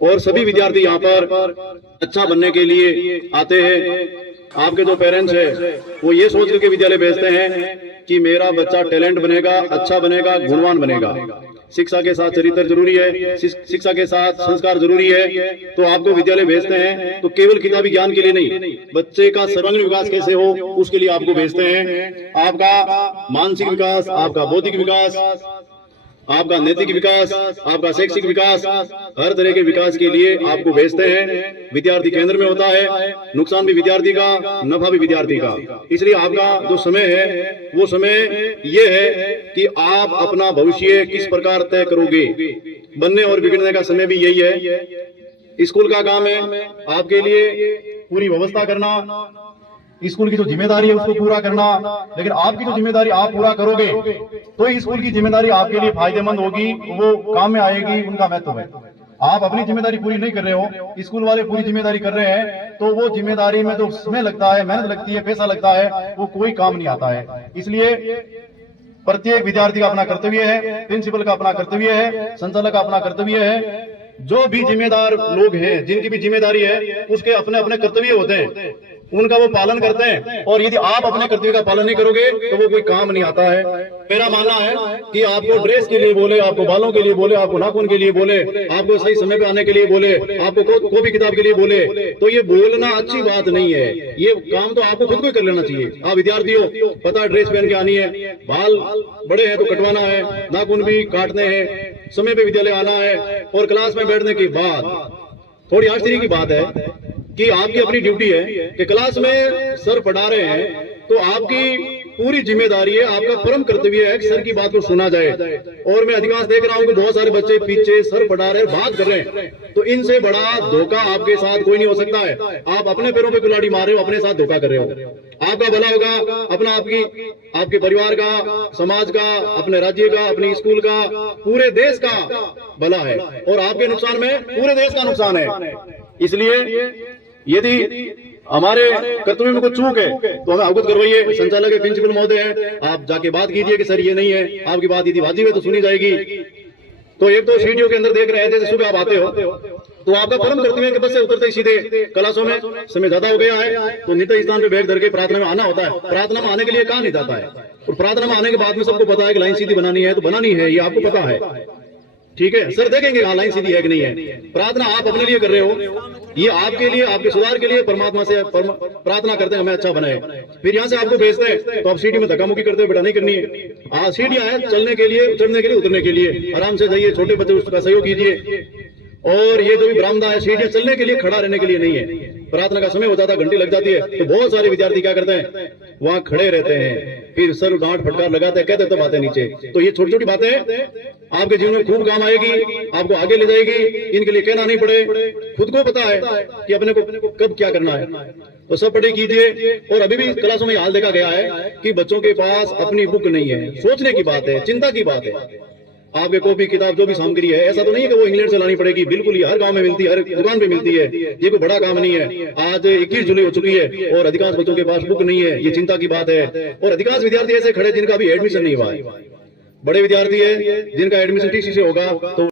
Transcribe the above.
और सभी विद्यार्थी यहाँ पर अच्छा बनने के लिए आते हैं। आपके जो पेरेंट्स है वो ये सोच करके विद्यालय भेजते हैं कि मेरा बच्चा टैलेंट बनेगा, अच्छा बनेगा, गुणवान बनेगा। शिक्षा के साथ चरित्र जरूरी है, शिक्षा के साथ संस्कार जरूरी है। तो आपको विद्यालय भेजते हैं तो केवल किताबी ज्ञान के लिए नहीं, बच्चे का सर्वांगीण विकास कैसे हो उसके लिए आपको भेजते हैं। आपका मानसिक विकास, आपका बौद्धिक विकास, आपका नैतिक विकास, आपका शैक्षिक विकास, हर तरह के विकास के लिए आपको भेजते हैं। विद्यार्थी केंद्र में होता है, नुकसान भी विद्यार्थी का, नफा भी विद्यार्थी का। इसलिए आपका जो समय है वो समय ये है कि आप अपना भविष्य किस प्रकार तय करोगे। बनने और बिगड़ने का समय भी यही है। स्कूल का काम है आपके लिए पूरी व्यवस्था करना, स्कूल की जो जिम्मेदारी है उसको पूरा करना। लेकिन आपकी जो जिम्मेदारी आप पूरा करोगे तो स्कूल की जिम्मेदारी आपके लिए फायदेमंद होगी, वो काम में आएगी, उनका महत्व है। आप अपनी जिम्मेदारी पूरी नहीं कर रहे हो, स्कूल वाले पूरी जिम्मेदारी कर रहे हैं, तो वो जिम्मेदारी में जो समय लगता है, मेहनत लगती है, पैसा लगता है, वो कोई काम नहीं आता है। इसलिए प्रत्येक विद्यार्थी का अपना कर्तव्य है, प्रिंसिपल का अपना कर्तव्य है, संचालक का अपना कर्तव्य है। जो भी जिम्मेदार लोग हैं, जिनकी भी जिम्मेदारी है, उसके अपने अपने कर्तव्य होते हैं, उनका वो पालन करते हैं। और यदि आप अपने कर्तव्य का पालन नहीं करोगे तो वो कोई काम नहीं आता है। मेरा मानना है कि आपको ड्रेस के लिए बोले, आपको बालों के लिए बोले, आपको नाखून के लिए बोले, आपको सही समय पे आने के लिए बोले, आपको कॉपी किताब के लिए बोले, तो ये बोलना अच्छी बात नहीं है। ये काम तो आपको खुद को ही कर लेना चाहिए। आप विद्यार्थी हो, पता है ड्रेस पहन के आनी है, बाल बड़े हैं तो कटवाना है, नाखून भी काटने हैं, समय पे विद्यालय आना है। और क्लास में बैठने के बाद थोड़ी आश्चर्य की बात है कि आपकी अपनी ड्यूटी है कि क्लास में सर पढ़ा रहे हैं तो आपकी पूरी जिम्मेदारी है, आपका परम कर्तव्य है कि सर की बात को सुना जाए। और मैं अधिकांश देख रहा हूं कि बहुत सारे बच्चे पीछे सर पढ़ा रहे बात कर रहे हैं, तो इनसे बड़ा धोखा आपके साथ कोई नहीं हो सकता है। आप अपने पैरों पे कुल्हाड़ी मार रहे हो, अपने साथ धोखा कर रहे हो। आपका भला होगा अपना, आपके परिवार का, समाज का, अपने राज्य का, अपने स्कूल का, पूरे देश का भला है। और आपके नुकसान में पूरे देश का नुकसान है। इसलिए यदि हमारे कर्तव्य में कुछ चूक है तो हमें अवगत करवाइए। संचालक है, प्रिंसिपल महोदय है, आप जाके बात कीजिए कि सर ये नहीं है, आपकी बात यदि वाजिब है तो सुनी जाएगी। तो एक तो सीढ़ियों के अंदर देख रहे हैं, जैसे सुबह आप आते हो तो आपका परम कर्तव्य है कि बस से उतरते ही सीधे क्लासों में, समय ज्यादा हो गया है तो नित्य स्थान पे बैग धर के प्रार्थना में आना होता है। प्रार्थना में आने के लिए कहा नहीं जाता है, और प्रार्थना में आने के बाद में सबको पता है कि लाइन सीधी बनानी है तो बनानी है, ये आपको पता है, ठीक है। सर देखेंगे हाँ लाइन सीधी है कि नहीं है। प्रार्थना आप अपने लिए कर रहे हो, ये आपके लिए, आपके सुधार के लिए परमात्मा से प्रार्थना करते हैं हमें अच्छा बनाए। फिर यहाँ से आपको भेजते हैं तो आप सीढ़ी में धक्का मुक्की करते हो, बेटा नहीं करनी है। सीढ़ियां हैं चलने के लिए, चढ़ने के लिए, उतरने के लिए। आराम से जाइए, छोटे बच्चे उसका सहयोग कीजिए। और ये जो भी बरामदा है, सीढ़ियां चलने के लिए, खड़ा रहने के लिए नहीं है। प्रार्थना का समय हो जाता है, घंटी लग जाती है तो बहुत सारे विद्यार्थी क्या करते हैं, वहां खड़े रहते हैं, फिर सर डांट फटकार लगाते हैं, कहते तो बातें नीचे। तो ये छोटी छोटी बातें आपके जीवन में खूब काम आएगी, आपको आगे ले जाएगी। इनके लिए कहना नहीं पड़े, खुद को पता है कि अपने को कब क्या करना है। तो सब पढ़ाई कीजिए। और अभी भी क्लासों में हाल देखा गया है कि बच्चों के पास अपनी बुक नहीं है। सोचने की बात है, चिंता की बात है। आपके कॉपी किताब जो भी सामग्री है, ऐसा तो नहीं है कि वो इंग्लैंड से लानी पड़ेगी, बिल्कुल ही हर गांव में मिलती है, हर दुकान पे मिलती है। ये कोई बड़ा काम नहीं है। आज 21 जुलाई हो चुकी है और अधिकांश बच्चों के पास बुक नहीं है, ये चिंता की बात है। और अधिकांश विद्यार्थी ऐसे खड़े जिनका भी एडमिशन नहीं हुआ है। बड़े विद्यार्थी है जिनका एडमिशन ठीक से होगा तो